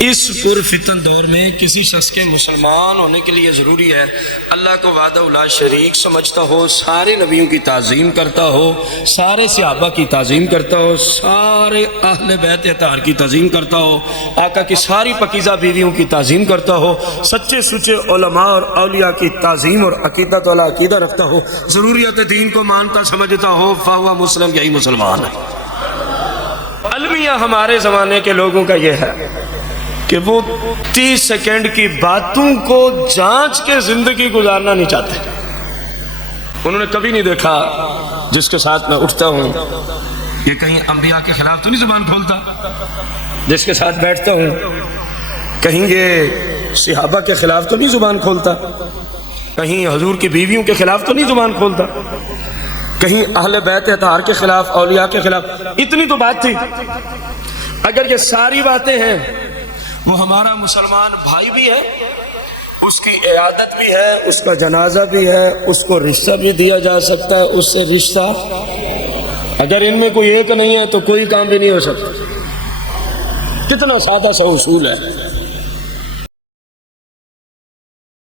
اس پرفتن دور میں کسی شخص کے مسلمان ہونے کے لیے ضروری ہے اللہ کو وحدہ لا شریک سمجھتا ہو، سارے نبیوں کی تعظیم کرتا ہو، سارے صحابہ کی تعظیم کرتا ہو، سارے اہل بیت اطہار کی تعظیم کرتا ہو، آقا کی ساری پاکیزہ بیویوں کی تعظیم کرتا ہو، سچے سچے علماء اور اولیاء کی تعظیم اور عقیدت والا عقیدہ رکھتا ہو، ضروریات دین کو مانتا سمجھتا ہو، فہو مسلم، یہی مسلمان ہے۔ المیہ ہمارے زمانے کے لوگوں کا یہ ہے کہ وہ 30 سیکنڈ کی باتوں کو جانچ کے زندگی گزارنا نہیں چاہتے۔ انہوں نے کبھی نہیں دیکھا جس کے ساتھ میں اٹھتا ہوں یہ کہیں انبیاء کے خلاف تو نہیں زبان کھولتا، جس کے ساتھ بیٹھتا ہوں کہیں یہ صحابہ کے خلاف تو نہیں زبان کھولتا، کہیں حضور کی بیویوں کے خلاف تو نہیں زبان کھولتا، کہیں اہل بیت اطہار کے خلاف، اولیاء کے خلاف۔ اتنی تو بات تھی۔ اگر یہ ساری باتیں ہیں، وہ ہمارا مسلمان بھائی بھی ہے، اس کی عیادت بھی ہے، اس کا جنازہ بھی ہے، اس کو رشتہ بھی دیا جا سکتا ہے، اس سے رشتہ، اگر ان میں کوئی ایک نہیں ہے تو کوئی کام بھی نہیں ہو سکتا۔ کتنا سادہ سا اصول ہے۔